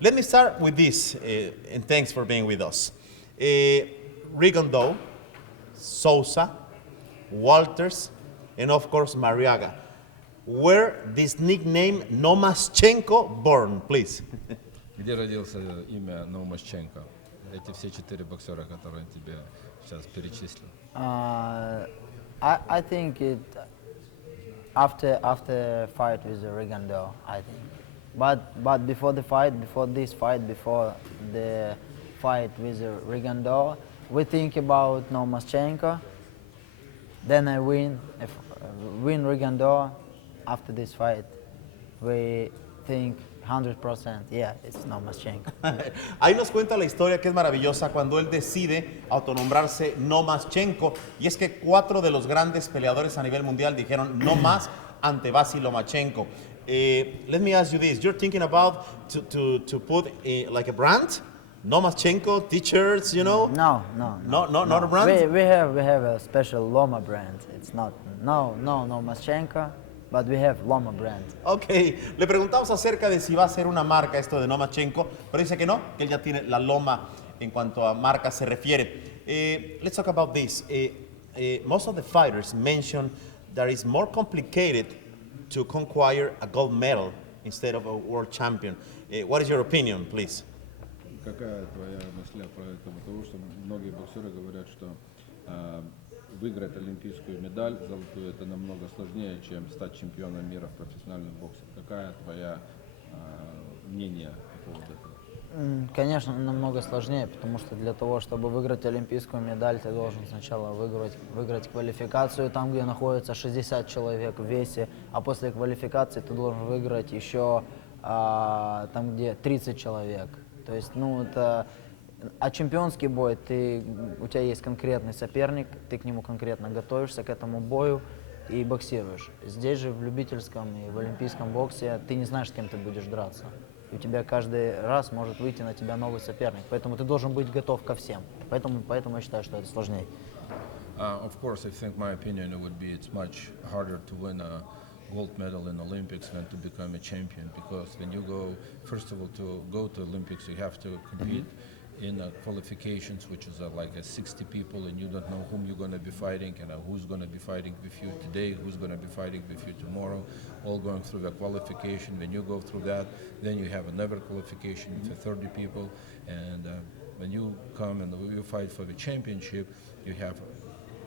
Let me start with this, and thanks for being with us. Rigondeaux, Sousa, Walters, and of course Mariaga. Where this nickname Lomachenko born, please? Где родился имя Ломаченко? Эти все 4 боксера, которые тебе сейчас перечислил. I think it after fight with Rigondeaux, I think. But before the fight, before the fight with Rigondeaux, we think about Lomachenko. Then I win. If win Rigondeaux after this fight, we think 100%, yeah, it's Lomachenko. Ahí nos cuenta la historia que es maravillosa cuando él decide autonombrarse Lomachenko, y es que 4 de los grandes peleadores a nivel mundial dijeron no más ante Vasily Lomachenko. Let me ask you this: you're thinking about to put like a brand, Lomachenko t-shirts, you know? No, not a brand. We have a special Loma brand. It's not Lomachenko, but we have Loma brand. Ok, le preguntamos acerca de si va a ser una marca esto de Lomachenko, pero dice que no, que él ya tiene la Loma en cuanto a marca se refiere. Let's talk about this. Most of the fighters mention that it's more complicated to conquer a gold medal instead of a world champion. What is your opinion, please? Какая твоя мысль про это? Потому что многие боксеры говорят, что выиграть олимпийскую медаль золотую это намного сложнее, чем стать чемпионом мира в профессиональном боксе. Какая твоя мнение по поводу этого? Конечно, намного сложнее, потому что для того, чтобы выиграть олимпийскую медаль, ты должен сначала выиграть квалификацию там, где находится 60 человек в весе, а после квалификации ты должен выиграть еще там, где 30 человек. То есть, а чемпионский бой, у тебя есть конкретный соперник, ты к нему конкретно готовишься, к этому бою и боксируешь. Здесь же в любительском и в олимпийском боксе ты не знаешь, с кем ты будешь драться. И у тебя каждый раз может выйти на тебя новый соперник, поэтому ты должен быть готов ко всем. Поэтому я считаю, что это сложнее. Of course, I think my opinion would be it's much harder to win a gold medal in Olympics than to become a champion, because when you go, first of all, to go to Olympics, you have to compete in qualifications, which is like 60 people, and you don't know whom you're going to be fighting and who's going to be fighting with you today, who's going to be fighting with you tomorrow, all going through the qualification. When you go through that, then you have another qualification with 30 people, and when you come and you fight for the championship, you have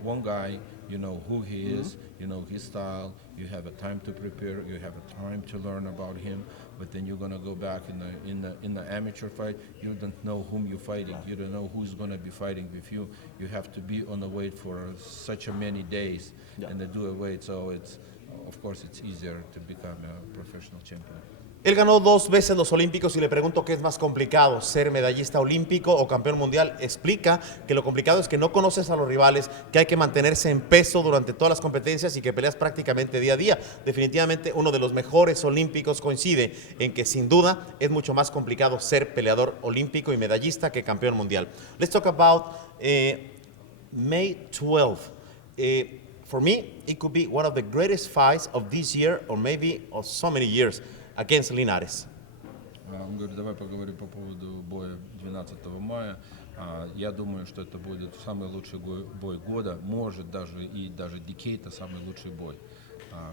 one guy, you know who he is, you know his style, you have a time to prepare, you have a time to learn about him, but then you're gonna go back in the amateur fight, you don't know whom you're fighting, you don't know who's gonna be fighting with you. You have to be on the weight for such a many days and to do a weight, so it's, of course, it's easier to become a professional champion. Él ganó 2 veces los Olímpicos y le pregunto qué es más complicado, ser medallista olímpico o campeón mundial. Explica que lo complicado es que no conoces a los rivales, que hay que mantenerse en peso durante todas las competencias y que peleas prácticamente día a día. Definitivamente uno de los mejores olímpicos coincide en que sin duda es mucho más complicado ser peleador olímpico y medallista que campeón mundial. Let's talk about May 12th. For me, it could be one of the greatest fights of this year or maybe of so many years. Against Linares. Он говорит, давай поговорим по поводу боя 12 мая. Я думаю, что это будет самый лучший бой года, может даже Decade, самый лучший бой.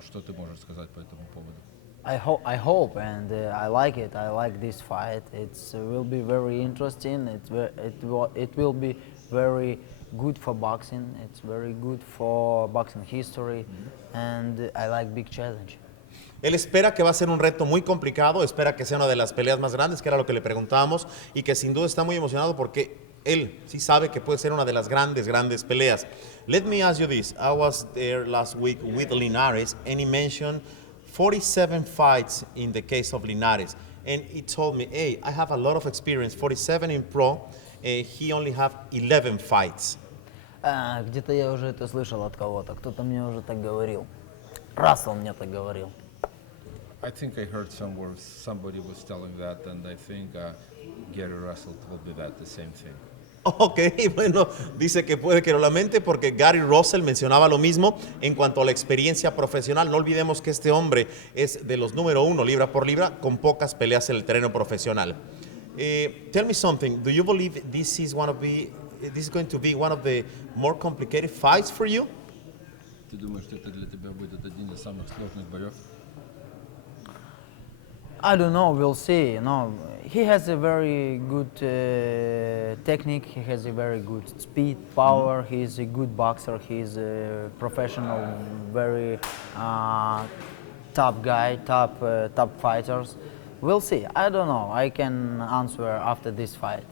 Что ты можешь сказать по этому поводу? I hope, and I like it. I like this fight. It will be very interesting. It will be very good for boxing. It's very good for boxing history, and I like big challenge. Él espera que va a ser un reto muy complicado, espera que sea una de las peleas más grandes, que era lo que le preguntábamos, y que sin duda está muy emocionado porque él sí sabe que puede ser una de las grandes peleas. Let me ask you this. I was there last week with Linares, and he mentioned 47 fights in the case of Linares. And he told me, hey, I have a lot of experience, 47 in pro, he only have 11 fights. Где-то я уже это слышал от кого-то, кто-то мне уже так говорил. Рассел мне так говорил. I think I heard somewhere somebody was telling that, and I think Gary Russell told me that the same thing. Ok, bueno, dice que puede que lo lamente porque Gary Russell mencionaba lo mismo en cuanto a la experiencia profesional. No olvidemos que este hombre es de los número 1 libra por libra con pocas peleas en el terreno profesional. Tell me something. Do you believe this is going to be one of the more complicated fights for you? Ты думаешь, что это для тебя будет один из самых сложных боев? I don't know, we'll see. He has a very good technique. He has a very good speed, power. He's a good boxer. He's a professional, very top guy, top fighters. We'll see. I don't know. I can answer after this fight.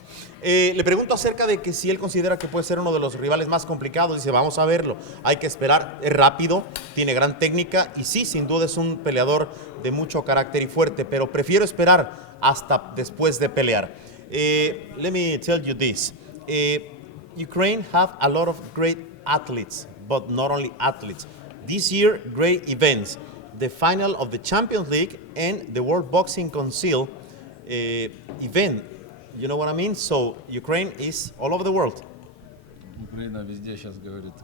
Le pregunto acerca de que si él considera que puede ser uno de los rivales más complicados. Dice, vamos a verlo. Hay que esperar. Es rápido, tiene gran técnica y sí, sin duda es un peleador de mucho carácter y fuerte, pero prefiero esperar hasta después de pelear. Let me tell you this. Ukraine have a lot of great athletes, but not only athletes. This year, great events. The final of the Champions League and the World Boxing Council event. You know what I mean? So Ukraine is all over the world. Украина везде сейчас говорит,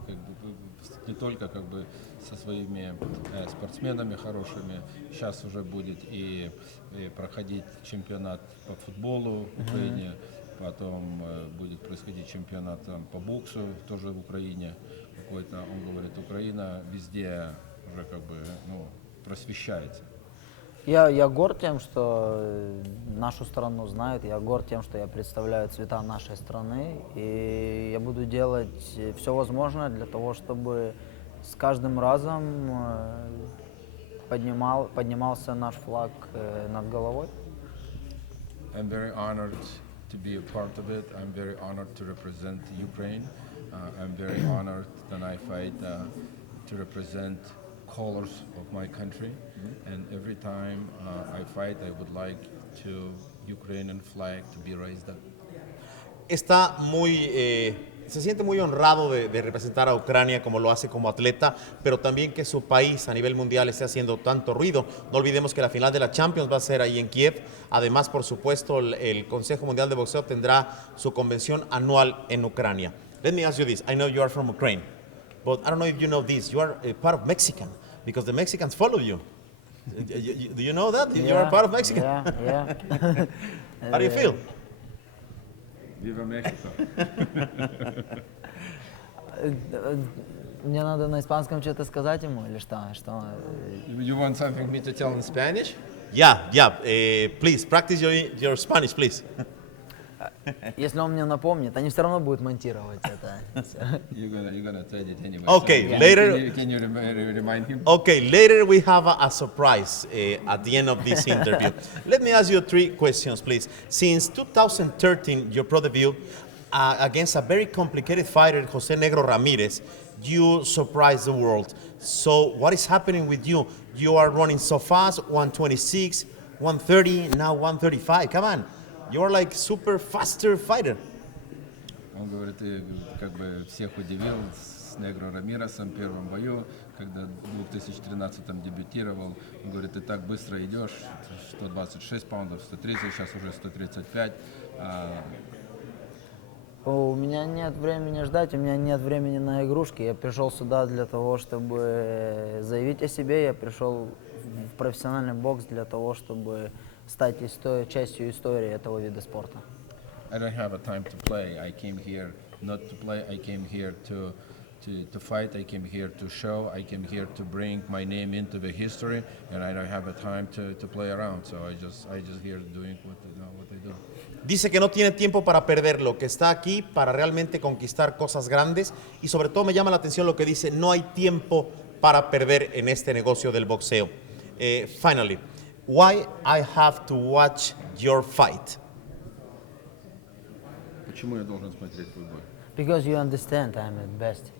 не только со своими спортсменами хорошими. Сейчас уже будет и проходить чемпионат по футболу в Украине, потом будет происходить чемпионат по боксу тоже в Украине. Какой-то, он говорит, Украина везде уже просвещается. Я горд тем, что нашу страну знают, я горд тем, что я представляю цвета нашей страны, и я буду делать все возможное для того, чтобы с каждым разом поднимался наш флаг над головой. I'm very honored to be a part of it. I'm very honored to represent Ukraine. I'm very honored that I fight to represent colors of my country, and every time I fight, I would like to Ukrainian flag to be raised up. Se siente muy honrado de representar a Ucrania como lo hace como atleta, pero también que su país a nivel mundial esté haciendo tanto ruido. No olvidemos que la final de la Champions va a ser ahí en Kiev. Además, por supuesto, el Consejo Mundial de Boxeo tendrá su convención anual en Ucrania. Let me ask you this. I know you are from Ukraine, but I don't know if you know this. You are a part of Mexican, because the Mexicans follow you. Do you know that? You are part of Mexican. Yeah. How do you feel? Viva Mexico! Мне надо на испанском что-то сказать ему или что? You want something me to tell in Spanish? Yeah. Please, practice your Spanish, please. Если он мне напомнит, они все равно будут монтировать это. You're gonna tell it anyway. Okay, so later. Can you remind him? Okay, later we have a surprise at the end of this interview. Let me ask you 3 questions, please. Since 2013, your pro debut against a very complicated fighter, Jose Negro Ramirez, you surprised the world. So what is happening with you? You are running so fast, 126, 130, now 135. Come on. You are like super faster fighter. Он говорит, ты всех удивил с Негро Рамиресом в первом бою, когда в 2013-м дебютировал. Он говорит, ты так быстро идешь, 126 паундов, 130, сейчас уже 135. У меня нет времени ждать, у меня нет времени на игрушки. Я пришел сюда для того, чтобы заявить о себе. Я пришел в профессиональный бокс для того, чтобы стать частью истории этого вида спорта. I don't have a time to play. I came here not to play. I came here to fight. I came here to show. I came here to bring my name into the history, and I don't have a time to play around. So I just here doing what I do. Dice que no tiene tiempo para perderlo, que está aquí para realmente conquistar cosas grandes y sobre todo me llama la atención lo que dice, no hay tiempo para perder en este negocio del boxeo. Finally, why I have to watch your fight? Почему я должен смотреть твой бой? Because you understand I'm the best.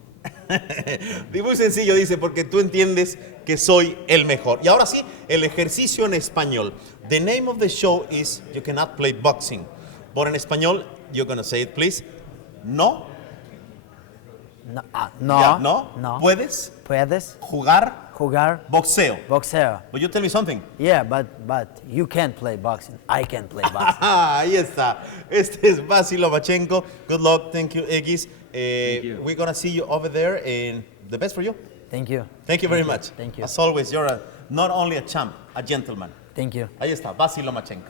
Y muy sencillo, dice, porque tú entiendes que soy el mejor. Y ahora sí, el ejercicio en español. The name of the show is You Cannot Play Boxing. But en español, you're going to say it, please. No. No. Ya, no. Puedes jugar boxeo. Boxeo. But you tell me something. Yeah, but you can't play boxing. I can play boxing. Ahí está. Este es Vasil Lomachenko. Good luck. Thank you, Egis. Thank you. We're going to see you over there, and the best for you. Thank you. Thank you very much. Thank you. As always, you're not only a champ, a gentleman. Thank you. Ahí está, Vasil Lomachenko.